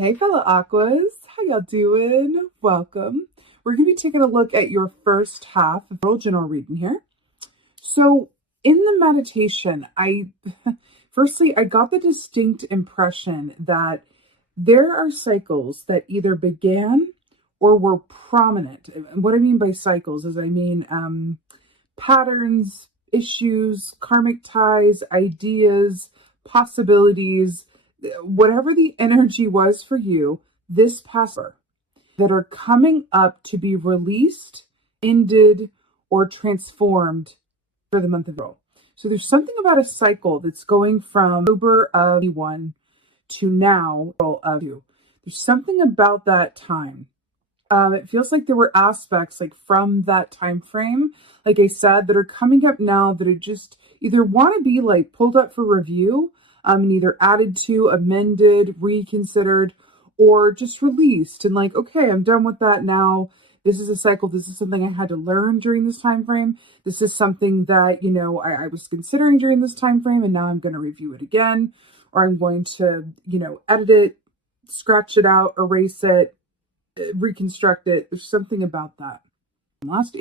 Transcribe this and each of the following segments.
Hey fellow Aquas, how y'all doing? Welcome. We're going to be taking a look at your first half of World General reading here. So in the meditation, firstly, I got the distinct impression that there are cycles that either began or were prominent. And what I mean by cycles is patterns, issues, karmic ties, ideas, possibilities, whatever the energy was for you this past year that are coming up to be released, ended, or transformed for the month of April. So there's something about a cycle that's going from October of 21 to now of 2. There's something about that time. It feels like there were aspects like from that time frame, like I said, that are coming up now that are just either want to be like pulled up for review, and either added to, amended, reconsidered, or just released and like, okay, I'm done with that now. This is a cycle. This is something I had to learn during this time frame. This is something that, I was considering during this time frame, and now I'm going to review it again, or I'm going to, edit it, scratch it out, erase it, reconstruct it. There's something about that. From last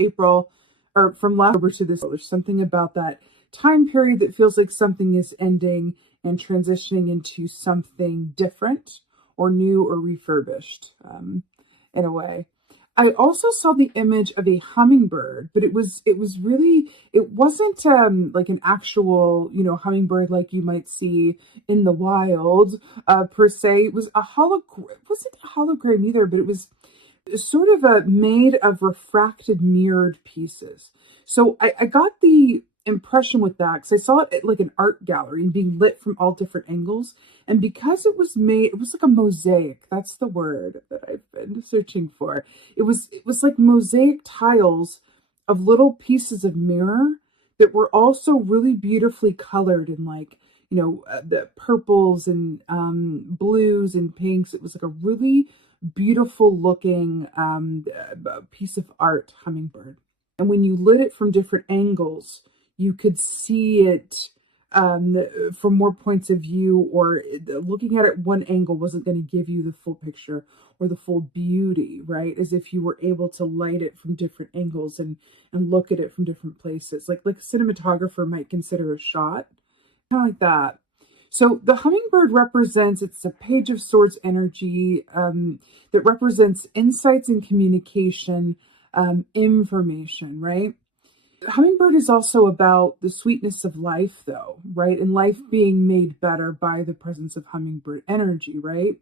October to this, there's something about that time period that feels like something is ending and transitioning into something different or new or refurbished, in a way. I also saw the image of a hummingbird, but it wasn't like an actual, hummingbird like you might see in the wild, per se. It was it wasn't a hologram either, but it was sort of made of refracted mirrored pieces. So I got the impression with that because I saw it at like an art gallery and being lit from all different angles, and because it was like a mosaic. That's the word that I've been searching for. It was like mosaic tiles of little pieces of mirror that were also really beautifully colored in like the purples and blues and pinks. It was like a really beautiful looking piece of art hummingbird, and when you lit it from different angles, you could see it from more points of view, or looking at it one angle wasn't going to give you the full picture or the full beauty, right? As if you were able to light it from different angles and look at it from different places, like a cinematographer might consider a shot, kind of like that. So the hummingbird it's a Page of Swords energy that represents insights and communication, information, right? Hummingbird is also about the sweetness of life, though, right? And life being made better by the presence of hummingbird energy, right?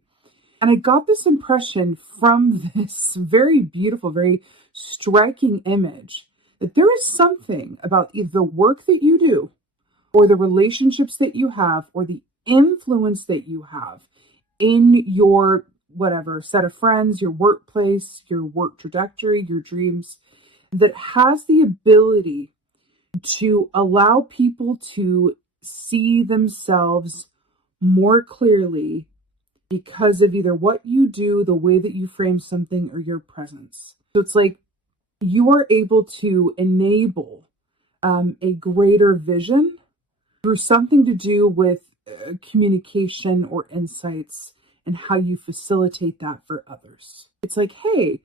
And I got this impression from this very beautiful, very striking image that there is something about either the work that you do, or the relationships that you have, or the influence that you have in your whatever set of friends, your workplace, your work trajectory, your dreams, that has the ability to allow people to see themselves more clearly because of either what you do, the way that you frame something, or your presence. So it's like you are able to enable a greater vision through something to do with communication or insights and how you facilitate that for others. It's like, hey,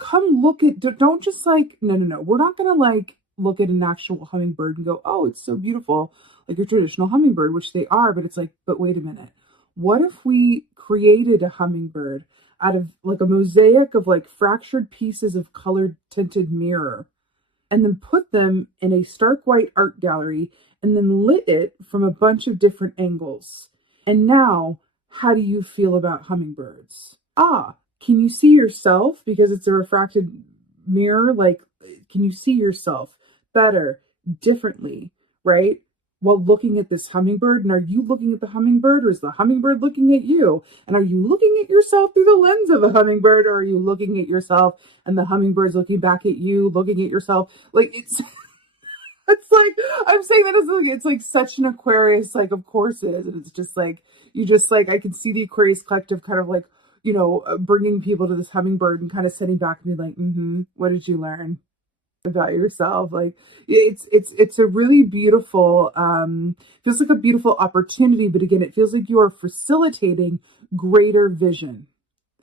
come look at, don't just like, no, we're not going to like look at an actual hummingbird and go, oh, it's so beautiful, like a traditional hummingbird, which they are, but it's like, but wait a minute. What if we created a hummingbird out of like a mosaic of like fractured pieces of colored tinted mirror, and then put them in a stark white art gallery and then lit it from a bunch of different angles? And now, how do you feel about hummingbirds? Can you see yourself because it's a refracted mirror? Like, can you see yourself better, differently, right? While looking at this hummingbird, and are you looking at the hummingbird, or is the hummingbird looking at you? And are you looking at yourself through the lens of a hummingbird, or are you looking at yourself and the hummingbird's looking back at you, looking at yourself? Like, it's like, I'm saying that as like, it's like such an Aquarius, like, of course it is. And it's just like, I can see the Aquarius collective kind of like, bringing people to this hummingbird and kind of sitting back and be like, what did you learn about yourself? Like, it's a really beautiful, feels like a beautiful opportunity, but again, it feels like you are facilitating greater vision.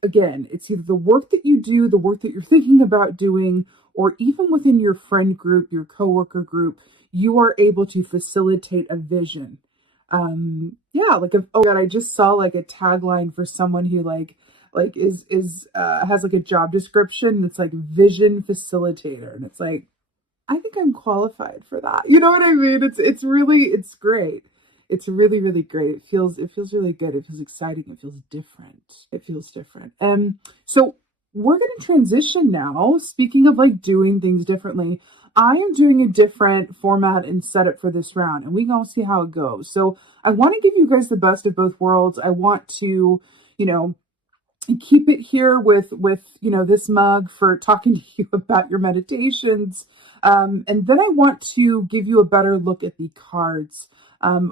Again, it's either the work that you do, the work that you're thinking about doing, or even within your friend group, your coworker group, you are able to facilitate a vision. Yeah, like oh god, I just saw like a tagline for someone who like is has like a job description that's like vision facilitator, and it's like I think I'm qualified for that. You know what I mean? It's really it's great. It's really really great. It feels really good. It feels exciting. It feels different. It feels different. So we're going to transition now. Speaking of like doing things differently, I am doing a different format and setup for this round, and we can all see how it goes. So I want to give you guys the best of both worlds. I want to, you know, keep it here with you know this mug for talking to you about your meditations, and then I want to give you a better look at the cards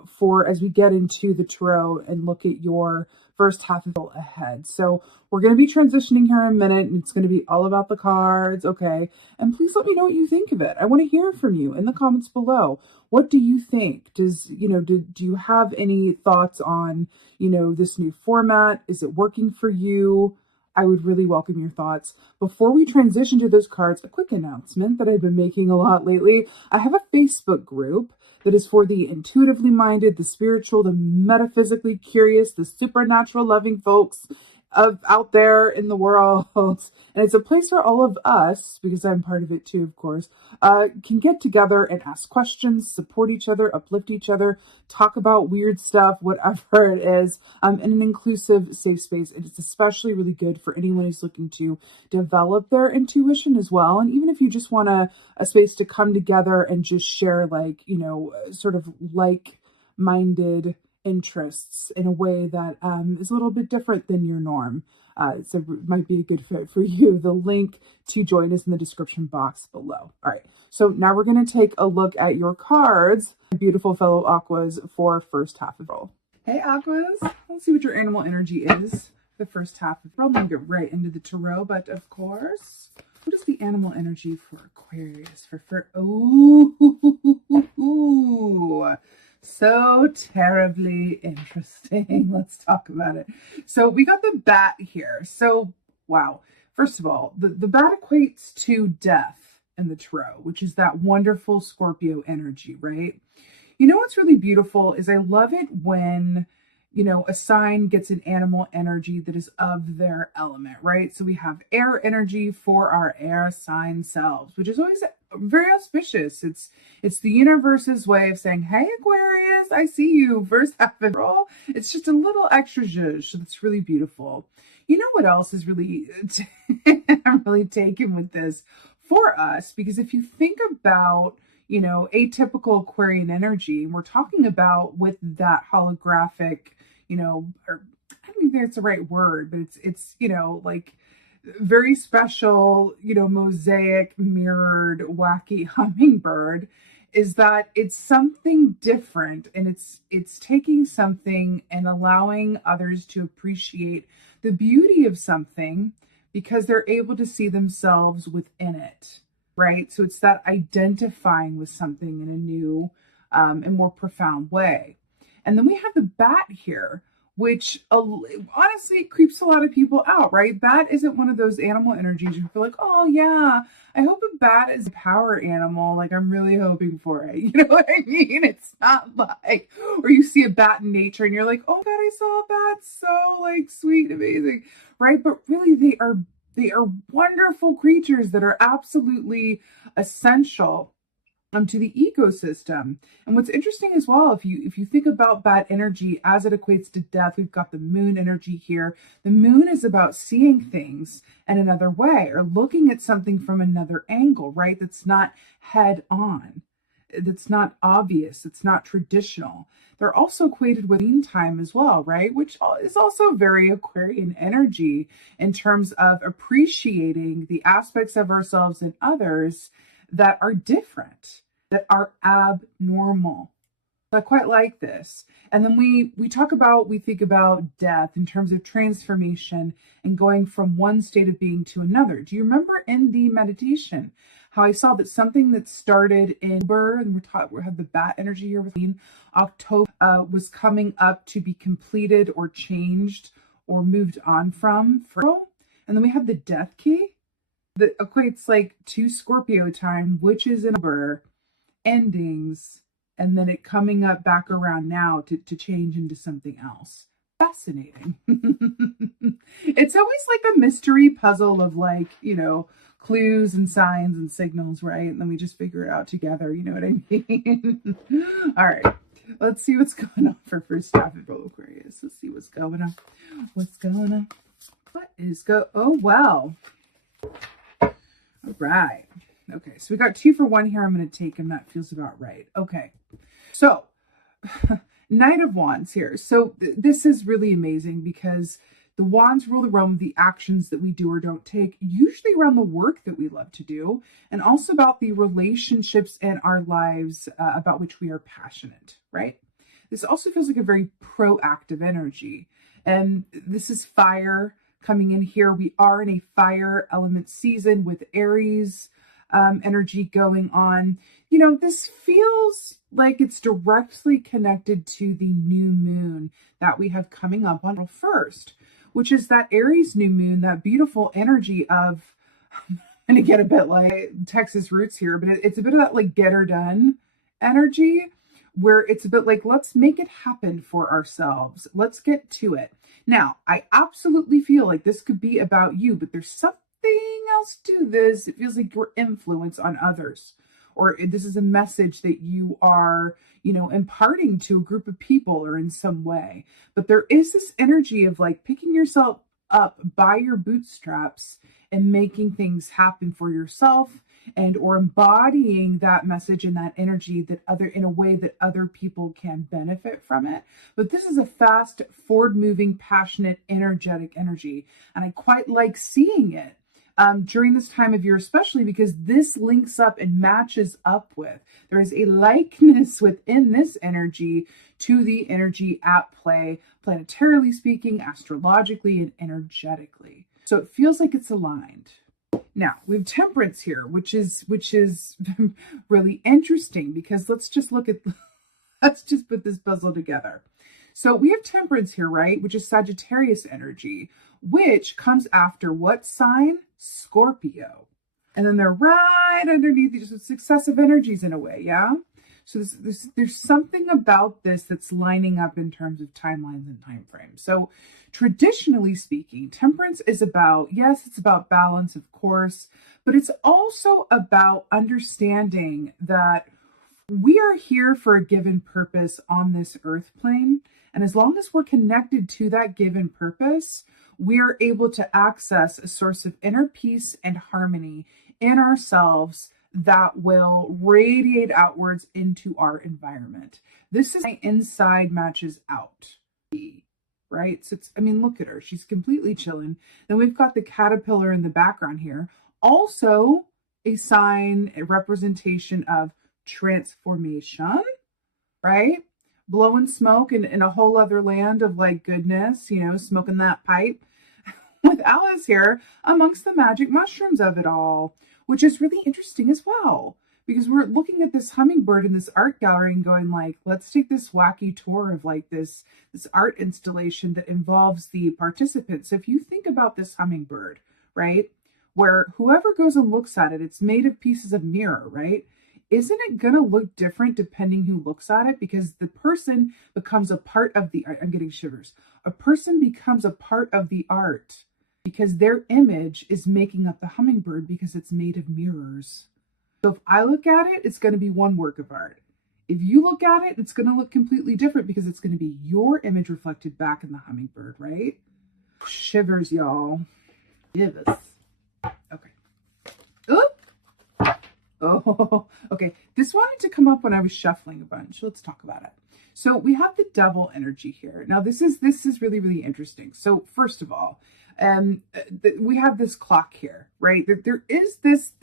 for as we get into the tarot and look at your first half of it ahead. So we're going to be transitioning here in a minute, and it's going to be all about the cards, okay? And please let me know what you think of it. I want to hear from you in the comments below. What do you think? Does, you know, do you have any thoughts on, you know, this new format? Is it working for you? I would really welcome your thoughts. Before we transition to those cards, a quick announcement that I've been making a lot lately. I have a Facebook group that is for the intuitively minded, the spiritual, the metaphysically curious, the supernatural loving folks out there in the world. And it's a place where all of us, because I'm part of it too, of course, can get together and ask questions, support each other, uplift each other, talk about weird stuff, whatever it is, in an inclusive, safe space. And it's especially really good for anyone who's looking to develop their intuition as well. And even if you just want a space to come together and just share, like, you know, sort of like-minded interests in a way that is a little bit different than your norm. So it might be a good fit for you. The link to join is in the description box below. All right, so now we're going to take a look at your cards, beautiful fellow Aquas, for first half of the roll. Hey Aquas, let's see what your animal energy is the first half of the roll. We'll get right into the tarot, but of course, what is the animal energy for Aquarius? So terribly interesting. Let's talk about it. So we got the bat here. So, wow. First of all, the bat equates to death in the tarot, which is that wonderful Scorpio energy, right? You know what's really beautiful is I love it when, you know, a sign gets an animal energy that is of their element, right? So we have air energy for our air sign selves, which is always very auspicious. It's the universe's way of saying, hey, Aquarius, I see you. First half of the roll. It's just a little extra zhuzh. So that's really beautiful. You know what else is really, I'm really taken with this for us, because if you think about, you know, atypical Aquarian energy, and we're talking about with that holographic, you know, or I don't even think it's the right word, but it's, you know, like very special, you know, mosaic mirrored wacky hummingbird, is that it's something different, and it's taking something and allowing others to appreciate the beauty of something because they're able to see themselves within it, right? So it's that identifying with something in a new and more profound way. And then we have the bat here, which honestly creeps a lot of people out, right? Bat isn't one of those animal energies you feel like, oh yeah, I hope a bat is a power animal. Like, I'm really hoping for it. You know what I mean? It's not like, or you see a bat in nature and you're like, oh God, I saw a bat, so like sweet, amazing, right? But really they are wonderful creatures that are absolutely essential to the ecosystem. And what's interesting as well, if you think about bat energy as it equates to death, we've got the moon energy here. The moon is about seeing things in another way, or looking at something from another angle, right? That's not head on. That's not obvious. It's not traditional. They're also equated with meantime as well, right? Which is also very Aquarian energy in terms of appreciating the aspects of ourselves and others that are different, that are abnormal. I quite like this. And then we think about death in terms of transformation and going from one state of being to another. Do you remember in the meditation how I saw that something that started in October, and we had the bat energy here with October, was coming up to be completed or changed or moved on from. And then we have the death key that equates like to Scorpio time, which is a number, endings, and then it coming up back around now to change into something else. Fascinating. It's always like a mystery puzzle of like, clues and signs and signals, right? And then we just figure it out together. You know what I mean? All right. Let's see what's going on for first half of Aquarius. Let's see what's going on. What's going on? What is oh, well. All right. Okay. So we got 2 for 1 here. I'm going to take him. That feels about right. Okay. So Knight of Wands here. So this is really amazing because the wands rule the realm of the actions that we do or don't take, usually around the work that we love to do, and also about the relationships in our lives about which we are passionate, right? This also feels like a very proactive energy. And this is fire coming in here. We are in a fire element season with Aries energy going on. This feels like it's directly connected to the new moon that we have coming up on April 1st. Which is that Aries new moon, that beautiful energy of, I'm going to get a bit like Texas roots here, but it's a bit of that like get her done energy where it's a bit like, let's make it happen for ourselves. Let's get to it. Now, I absolutely feel like this could be about you, but there's something else to this. It feels like your influence on others, or this is a message that you are, imparting to a group of people or in some way. But there is this energy of like picking yourself up by your bootstraps and making things happen for yourself and or embodying that message and that energy in a way that other people can benefit from it. But this is a fast, forward-moving, passionate, energetic energy. And I quite like seeing it during this time of year, especially because this links up and matches up with. There is a likeness within this energy to the energy at play, planetarily speaking, astrologically, and energetically. So it feels like it's aligned. Now, we have Temperance here, which is really interesting because let's just put this puzzle together. So we have Temperance here, right? Which is Sagittarius energy, which comes after what sign? Scorpio. And then they're right underneath these successive energies in a way, yeah? So there's something about this that's lining up in terms of timelines and time frames. So traditionally speaking, Temperance is about, yes, it's about balance, of course, but it's also about understanding that we are here for a given purpose on this earth plane. And as long as we're connected to that given purpose, we are able to access a source of inner peace and harmony in ourselves that will radiate outwards into our environment. This is my inside matches out, right? So look at her. She's completely chilling. Then we've got the caterpillar in the background here. Also a sign, a representation of transformation, right? Blowing smoke in a whole other land of like goodness, smoking that pipe with Alice here amongst the magic mushrooms of it all, which is really interesting as well, because we're looking at this hummingbird in this art gallery and going like, let's take this wacky tour of like this art installation that involves the participants. So if you think about this hummingbird, right, where whoever goes and looks at it, it's made of pieces of mirror, right? Isn't it going to look different depending who looks at it? Because the person becomes a part of the art. I'm getting shivers. A person becomes a part of the art because their image is making up the hummingbird because it's made of mirrors. So if I look at it, it's going to be one work of art. If you look at it, it's going to look completely different because it's going to be your image reflected back in the hummingbird, right? Shivers, y'all. Shivers. Okay. Oop. Oh, okay. This wanted to come up when I was shuffling a bunch. Let's talk about it. So we have the devil energy here. Now this is really, really interesting. So first of all, we have this clock here, right? There is this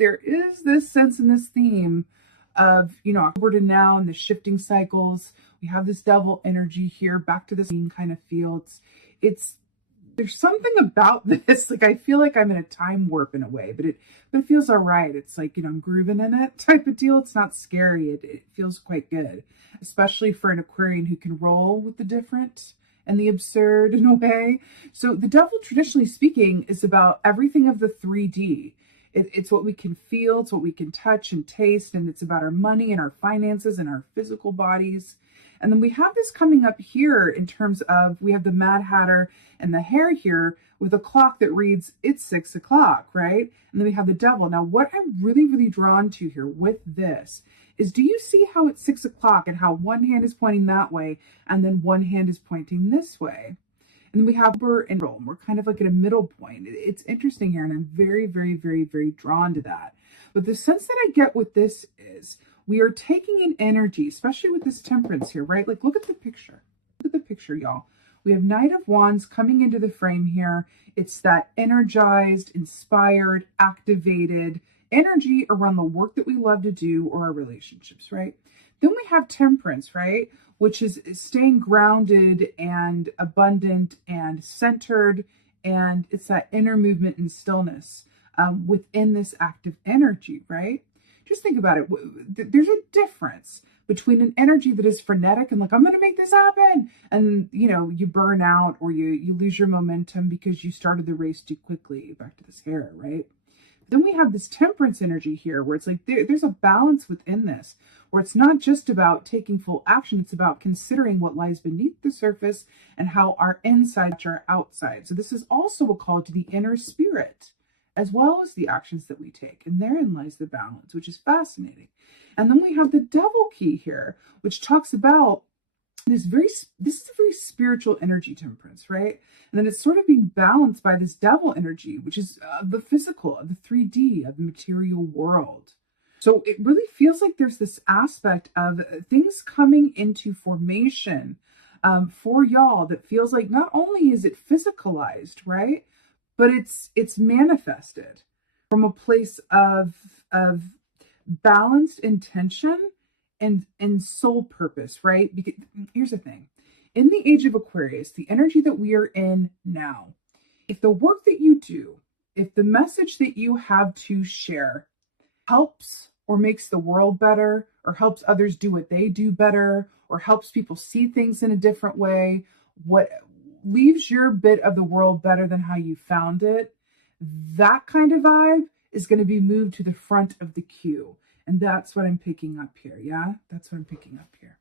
sense in this theme of, October to now and the shifting cycles. We have this devil energy here, back to this kind of fields. There's something about this, like I feel like I'm in a time warp in a way, but it feels all right. It's like, I'm grooving in it type of deal. It's not scary. It feels quite good, especially for an Aquarian who can roll with the different and the absurd in a way. So the devil, traditionally speaking, is about everything of the 3D. It's what we can feel, it's what we can touch and taste, and it's about our money and our finances and our physical bodies. And then we have this coming up here in terms of, we have the Mad Hatter and the hare here with a clock that reads, it's 6 o'clock, right? And then we have the devil. Now, what I'm really, really drawn to here with this is, do you see how it's 6 o'clock and how one hand is pointing that way and then one hand is pointing this way? And then we have and we're kind of like at a middle point. It's interesting here, and I'm very, very, very, very drawn to that. But the sense that I get with this is, we are taking an energy, especially with this temperance here, right? Like, look at the picture. Look at the picture, y'all. We have Knight of Wands coming into the frame here. It's that energized, inspired, activated energy around the work that we love to do or our relationships, right? Then we have temperance, right? Which is staying grounded and abundant and centered. And it's that inner movement and stillness within this active energy, right? Just think about it. There's a difference between an energy that is frenetic and like, I'm going to make this happen. And, you know, you burn out or you lose your momentum because you started the race too quickly. Back to this hair, right? Then we have this temperance energy here where it's like there's a balance within this, where it's not just about taking full action. It's about considering what lies beneath the surface and how our insides are outside. So this is also a call to the inner spirit, as well as the actions that we take. And therein lies the balance, which is fascinating. And then we have the devil key here, which talks about this is a very spiritual energy, temperance, right? And then it's sort of being balanced by this devil energy, which is the physical, of the 3D, of the material world. So it really feels like there's this aspect of things coming into formation for y'all that feels like not only is it physicalized, right? But it's manifested from a place of balanced intention and soul purpose, right? Because here's the thing. In the age of Aquarius, the energy that we are in now, if the work that you do, if the message that you have to share helps or makes the world better, or helps others do what they do better, or helps people see things in a different way, what leaves your bit of the world better than how you found it, that kind of vibe is going to be moved to the front of the queue. And that's what I'm picking up here. Yeah, that's what I'm picking up here.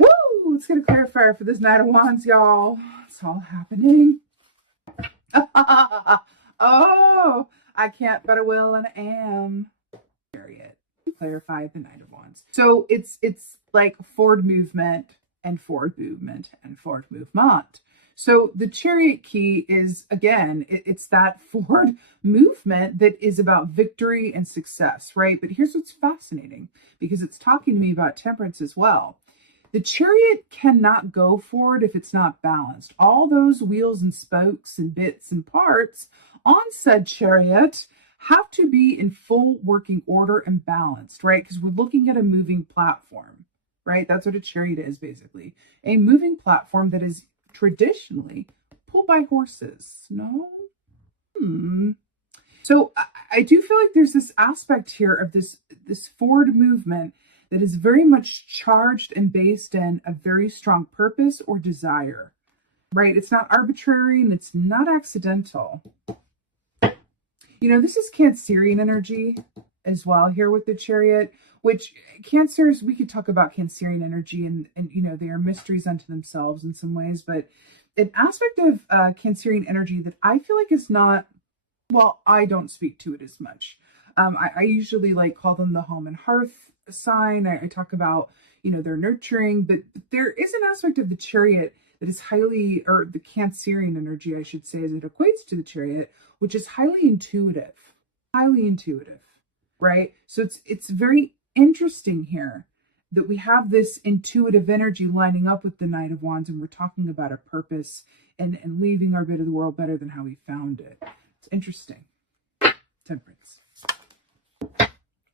Woo! Let's get a clarifier for this Knight of Wands, y'all. It's all happening. Oh, I can't, but I will, and I am. Chariot. Clarify the Knight of Wands. So it's like forward movement and forward movement and forward movement. So the Chariot key is, again, it's that forward movement that is about victory and success, right? But here's what's fascinating, because it's talking to me about temperance as well. The Chariot cannot go forward if it's not balanced. All those wheels and spokes and bits and parts on said Chariot have to be in full working order and balanced, right? Because we're looking at a moving platform, right? That's what a Chariot is, basically. A moving platform that is traditionally pulled by horses. No? So I do feel like there's this aspect here of this forward movement that is very much charged and based in a very strong purpose or desire, right? It's not arbitrary and it's not accidental. You know, this is Cancerian energy as well here with the Chariot, which Cancers, we could talk about Cancerian energy and you know, they are mysteries unto themselves in some ways, but an aspect of Cancerian energy that I feel like is not, well, I don't speak to it as much. I usually like call them the home and hearth sign. I talk about, you know, their nurturing, but there is an aspect of the Chariot that is highly, or the Cancerian energy, I should say, as it equates to the Chariot, which is highly intuitive, right? So it's very interesting here that we have this intuitive energy lining up with the Knight of Wands, and we're talking about a purpose and leaving our bit of the world better than how we found it. It's interesting. Temperance.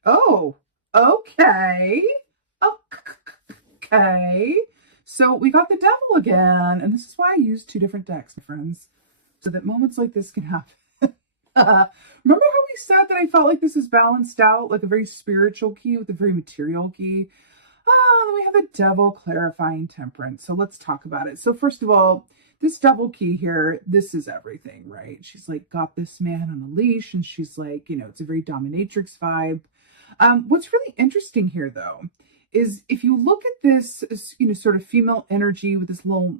Oh, okay. Okay. So we got the devil again, and this is why I use two different decks, friends, so that moments like this can happen. Remember how we said that I felt like this is balanced out, like a very spiritual key with a very material key? Then we have a devil clarifying temperance. So let's talk about it. So first of all, this devil key here, this is everything, right? She's like got this man on a leash, and she's like, it's a very dominatrix vibe. What's really interesting here, though, is if you look at this, sort of female energy with this little,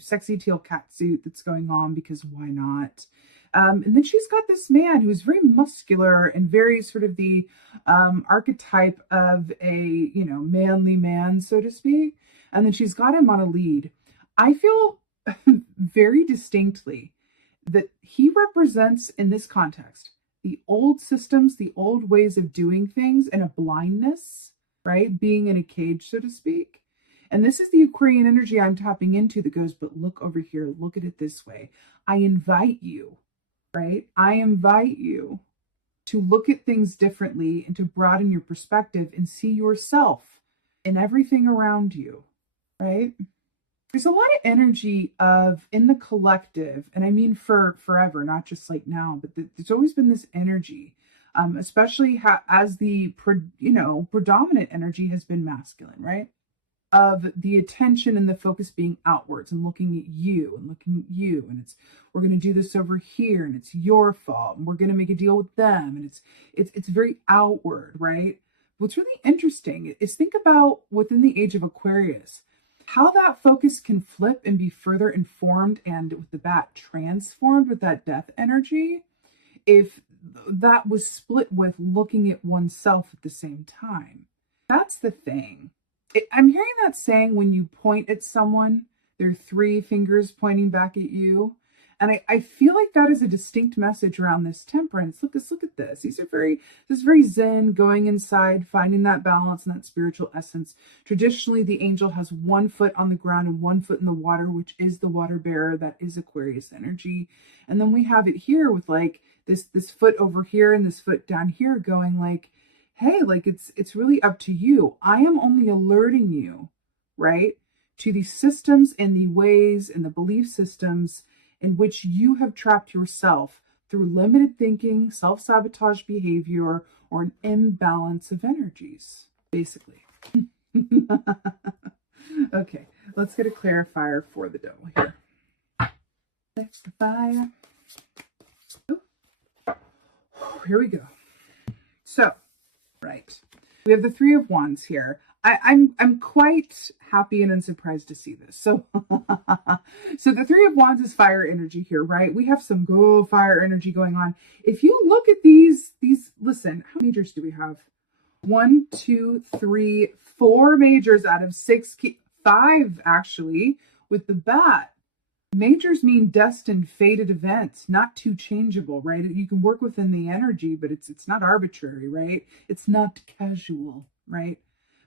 sexy teal cat suit that's going on, because why not? And then she's got this man who's very muscular and very sort of the archetype of a, manly man, so to speak. And then she's got him on a lead. I feel very distinctly that he represents, in this context, the old systems, the old ways of doing things, and a blindness, right? Being in a cage, so to speak. And this is the Aquarian energy I'm tapping into that goes, but look over here, look at it this way. I invite you, right? I invite you to look at things differently and to broaden your perspective and see yourself in everything around you, right? There's a lot of energy of in the collective, and I mean for forever, not just like now, but there's always been this energy, especially as the predominant energy has been masculine, right? Of the attention and the focus being outwards and looking at you, and it's, we're going to do this over here, and it's your fault, and we're going to make a deal with them, and it's very outward, right? What's really interesting is think about within the age of Aquarius, how that focus can flip and be further informed and with the bat transformed with that death energy if that was split with looking at oneself at the same time. That's the thing. I'm hearing that saying, when you point at someone, there are three fingers pointing back at you. And I feel like that is a distinct message around this temperance. Look at this. This is very zen, going inside, finding that balance and that spiritual essence. Traditionally, the angel has 1 foot on the ground and 1 foot in the water, which is the water bearer. That is Aquarius energy. And then we have it here with like this foot over here and this foot down here going like, hey, like it's really up to you. I am only alerting you, right, to the systems and the ways and the belief systems in which you have trapped yourself through limited thinking, self-sabotage behavior, or an imbalance of energies, basically. Okay, let's get a clarifier for the devil here. Next, the fire. Here we go. So, right, we have the Three of Wands here. I'm quite happy and unsurprised to see this. So, so the Three of Wands is fire energy here, right? We have some fire energy going on. If you look at these, listen, how many majors do we have? 1, 2, 3, 4 majors out of 6, 5 actually, with the bat. Majors mean destined, fated events, not too changeable, right? You can work within the energy, but it's not arbitrary, right? It's not casual, right?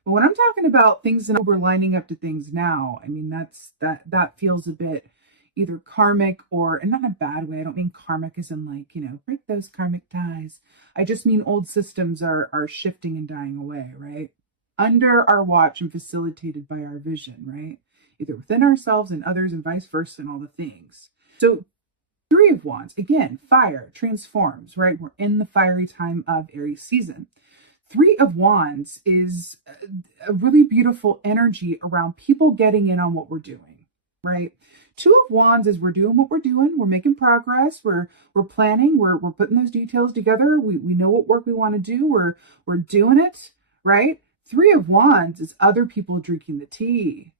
But when I'm talking about things and we're lining up to things now, I mean, that feels a bit either karmic or, and not in a bad way. I don't mean karmic as in like, break those karmic ties. I just mean old systems are shifting and dying away, right? Under our watch and facilitated by our vision, right? Either within ourselves and others and vice versa and all the things. So Three of Wands, again, fire transforms, right? We're in the fiery time of Aries season. Three of Wands is a really beautiful energy around people getting in on what we're doing, right? Two of Wands is we're doing what we're doing. We're making progress. We're planning. We're putting those details together. We know what work we want to do. We're doing it, right? Three of Wands is other people drinking the tea,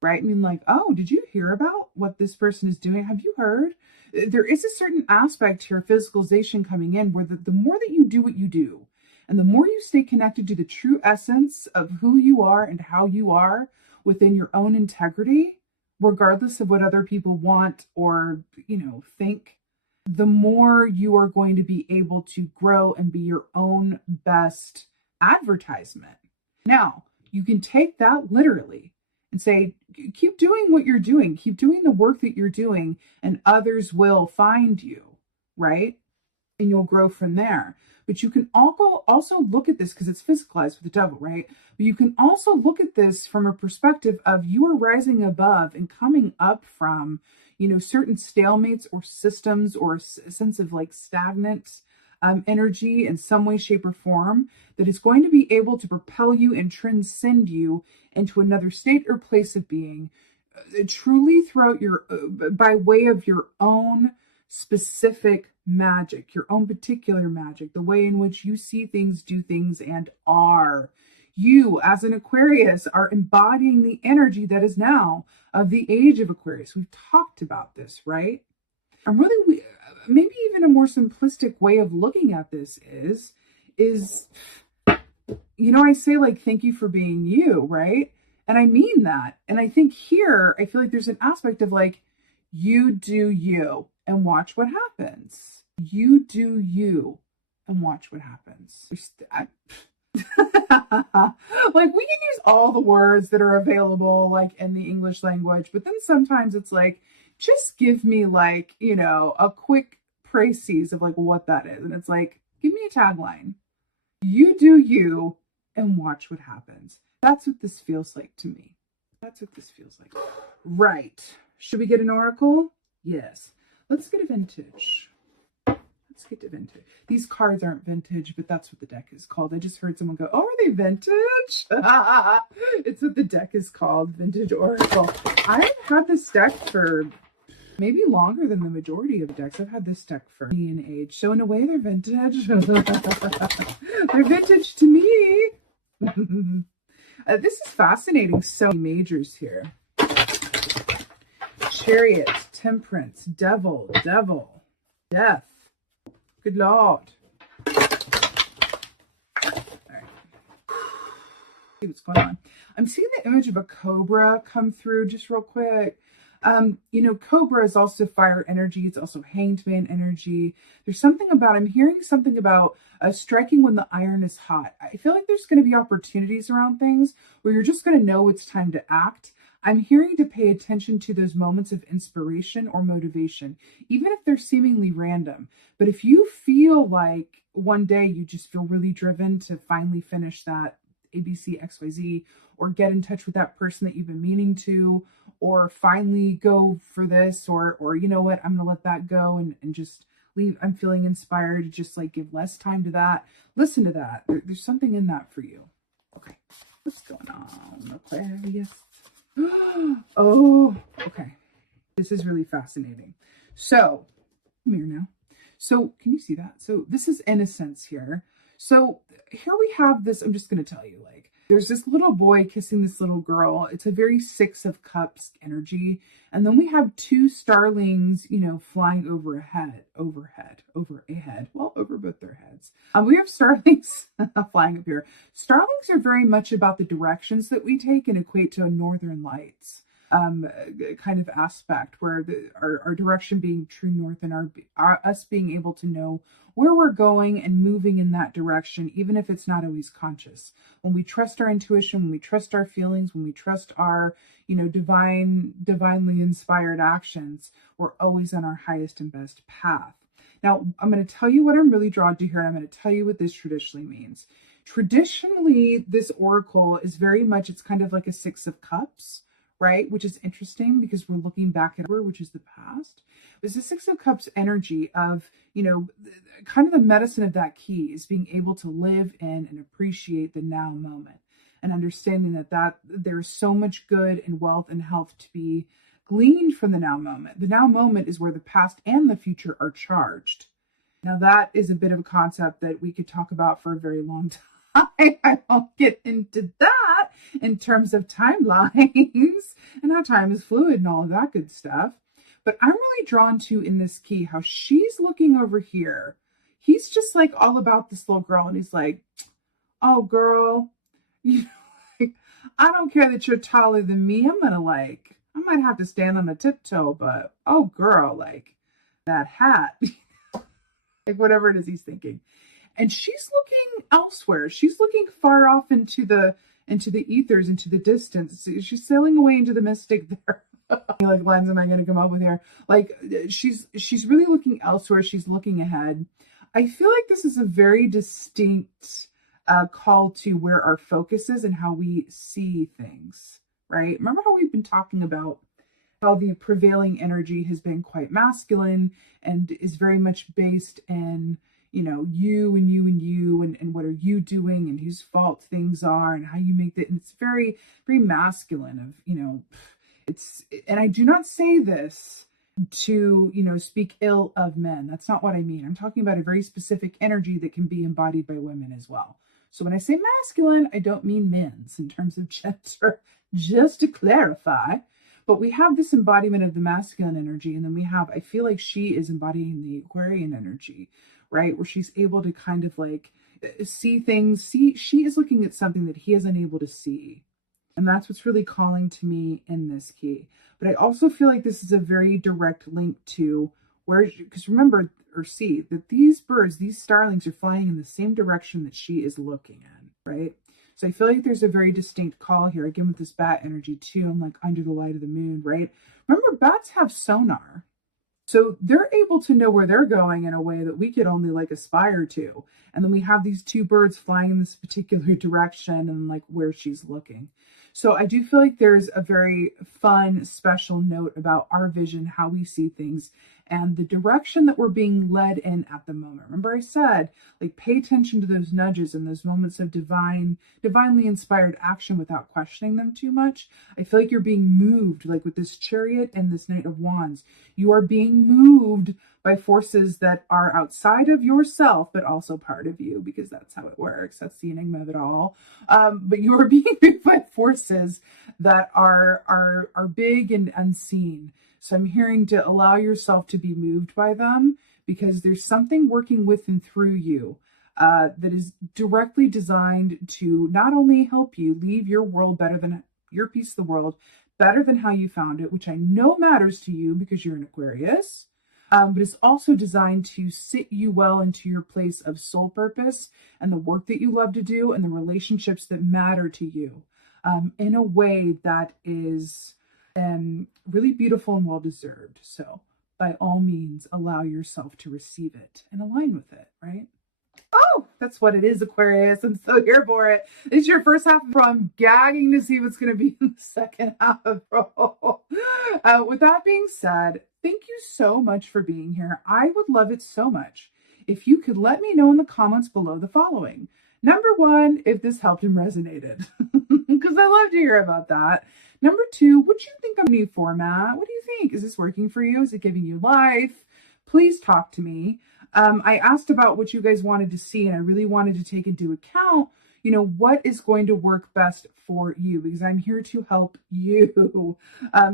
right? I mean, like, oh, did you hear about what this person is doing? Have you heard? There is a certain aspect here, physicalization coming in, where the more that you do what you do, and the more you stay connected to the true essence of who you are and how you are within your own integrity, regardless of what other people want or, think, the more you are going to be able to grow and be your own best advertisement. Now, you can take that literally and say, keep doing what you're doing, keep doing the work that you're doing, and others will find you, right? And you'll grow from there. But you can also look at this, because it's physicalized with the devil, right? But you can also look at this from a perspective of you are rising above and coming up from, certain stalemates or systems or a sense of like stagnant energy in some way, shape, or form that is going to be able to propel you and transcend you into another state or place of being, truly throughout your, by way of your own specific magic, your own particular magic, the way in which you see things, do things, and are. You, as an Aquarius, are embodying the energy that is now of the age of Aquarius. We've talked about this, right? And really, maybe even a more simplistic way of looking at this is, you know, I say like, thank you for being you, right? And I mean that. And I think here, I feel like there's an aspect of like, you do you and watch what happens. You do you and watch what happens. Like, we can use all the words that are available like in the English language, but then sometimes it's like, just give me like, you know, a quick précis of like what that is. And it's like, give me a tagline. You do you and watch what happens. That's what this feels like to me. That's what this feels like. Right. Should we get an oracle? Yes. Let's get a vintage. Let's get to vintage. These cards aren't vintage, but that's what the deck is called. I just heard someone go, oh, are they vintage? It's what the deck is called, Vintage Oracle. I've had this deck for maybe longer than the majority of decks. I've had this deck for me and age. So in a way, they're vintage. They're vintage to me. This is fascinating. So many majors here. Chariot, Temperance, Devil, Death. Good Lord. All right. See what's going on. I'm seeing the image of a cobra come through just real quick. You know, cobra is also fire energy. It's also hanged man energy. There's something about, I'm hearing something about striking when the iron is hot. I feel like there's going to be opportunities around things where you're just going to know it's time to act. I'm hearing to pay attention to those moments of inspiration or motivation, even if they're seemingly random. But if you feel like one day you just feel really driven to finally finish that ABC XYZ, or get in touch with that person that you've been meaning to, or finally go for this, or you know what, I'm going to let that go and just leave. I'm feeling inspired to just like give less time to that. Listen to that. There's something in that for you. Okay. What's going on, Aquarius? Oh, okay. This is really fascinating. So, come here now. So, can you see that? So, this is innocence here. So, here we have this, I'm just going to tell you, like, there's this little boy kissing this little girl. It's a very Six of Cups energy. And then we have two starlings, you know, flying over both their heads. We have starlings flying up here. Starlings are very much about the directions that we take and equate to northern lights kind of aspect, where our direction being true north, and us being able to know where we're going and moving in that direction, even if it's not always conscious. When we trust our intuition, when we trust our feelings, when we trust our, you know, divinely inspired actions, we're always on our highest and best path. Now, I'm going to tell you what I'm really drawn to here, and I'm going to tell you what this traditionally means. Traditionally, this oracle is very much, it's kind of like a Six of Cups, right? Which is interesting because we're looking back at which is the past. It's the Six of Cups energy of, you know, kind of the medicine of that key is being able to live in and appreciate the now moment, and understanding that there's so much good and wealth and health to be gleaned from the now moment. The now moment is where the past and the future are charged. Now, that is a bit of a concept that we could talk about for a very long time. I won't get into that in terms of timelines and how time is fluid and all of that good stuff. But I'm really drawn to, in this key, how she's looking over here. He's just like all about this little girl, and he's like, oh, girl, you know, like, I don't care that you're taller than me. I might have to stand on a tiptoe, but oh, girl, like that hat, like whatever it is he's thinking. And she's looking elsewhere. She's looking far off into the ethers, into the distance. She's sailing away into the mystic there. Like, lines am I going to come up with here? Like, she's really looking elsewhere. She's looking ahead. I feel like this is a very distinct call to where our focus is and how we see things, right? Remember how we've been talking about how the prevailing energy has been quite masculine and is very much based in, you and you and you, and what are you doing, and whose fault things are, and how you make that. And it's very, very masculine of, and I do not say this to, speak ill of men. That's not what I mean. I'm talking about a very specific energy that can be embodied by women as well. So when I say masculine, I don't mean men's in terms of gender, just to clarify. But we have this embodiment of the masculine energy, and then we have, I feel like she is embodying the Aquarian energy, right? Where she's able to kind of like see things, she is looking at something that he is unable to see. And that's what's really calling to me in this key. But I also feel like this is a very direct link to where, because remember, or see, that these birds, these starlings are flying in the same direction that she is looking in, right? So I feel like there's a very distinct call here, again, with this bat energy too, and like under the light of the moon, right? Remember, bats have sonar. So they're able to know where they're going in a way that we could only like aspire to. And then we have these two birds flying in this particular direction and like where she's looking. So I do feel like there's a very fun, special note about our vision, how we see things, and the direction that we're being led in at the moment. Remember I said, like, pay attention to those nudges and those moments of divinely inspired action without questioning them too much. I feel like you're being moved, like with this Chariot and this Knight of Wands. You are being moved by forces that are outside of yourself, but also part of you, because that's how it works. That's the enigma of it all. But you are being moved by forces that are big and unseen. So I'm hearing to allow yourself to be moved by them, because there's something working with and through you that is directly designed to not only help you leave your world better than your piece of the world, better than how you found it, which I know matters to you because you're an Aquarius, but it's also designed to sit you well into your place of soul purpose and the work that you love to do and the relationships that matter to you in a way that is really beautiful and well-deserved. So by all means, allow yourself to receive it and align with it, right? Oh, that's what it is, Aquarius. I'm so here for it. It's your first half, bro. I'm gagging to see what's going to be in the second half, bro. With that being said, thank you so much for being here. I would love it so much if you could let me know in the comments below the following. Number one, if this helped and resonated, because I love to hear about that. Number two, what do you think of a new format? What do you think? Is this working for you? Is it giving you life? Please talk to me. I asked about what you guys wanted to see, and I really wanted to take into account, what is going to work best for you, because I'm here to help you.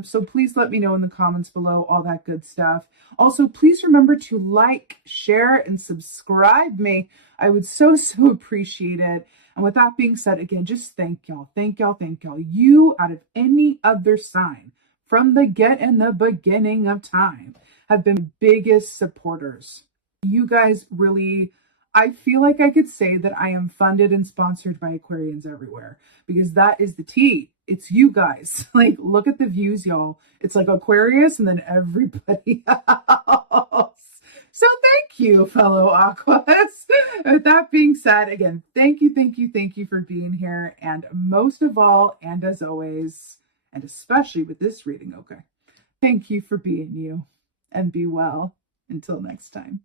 So please let me know in the comments below, all that good stuff. Also, please remember to like, share, and subscribe me. I would so appreciate it. And with that being said, again, just thank y'all. Thank y'all. Thank y'all. You, out of any other sign from the beginning of time, have been the biggest supporters. You guys really, I feel like I could say that I am funded and sponsored by Aquarians everywhere, because that is the tea. It's you guys. Like, look at the views, y'all. It's like Aquarius and then everybody else. So thank you, fellow Aquas. With that being said, again, thank you for being here. And most of all, and as always, and especially with this reading, okay, thank you for being you, and be well until next time.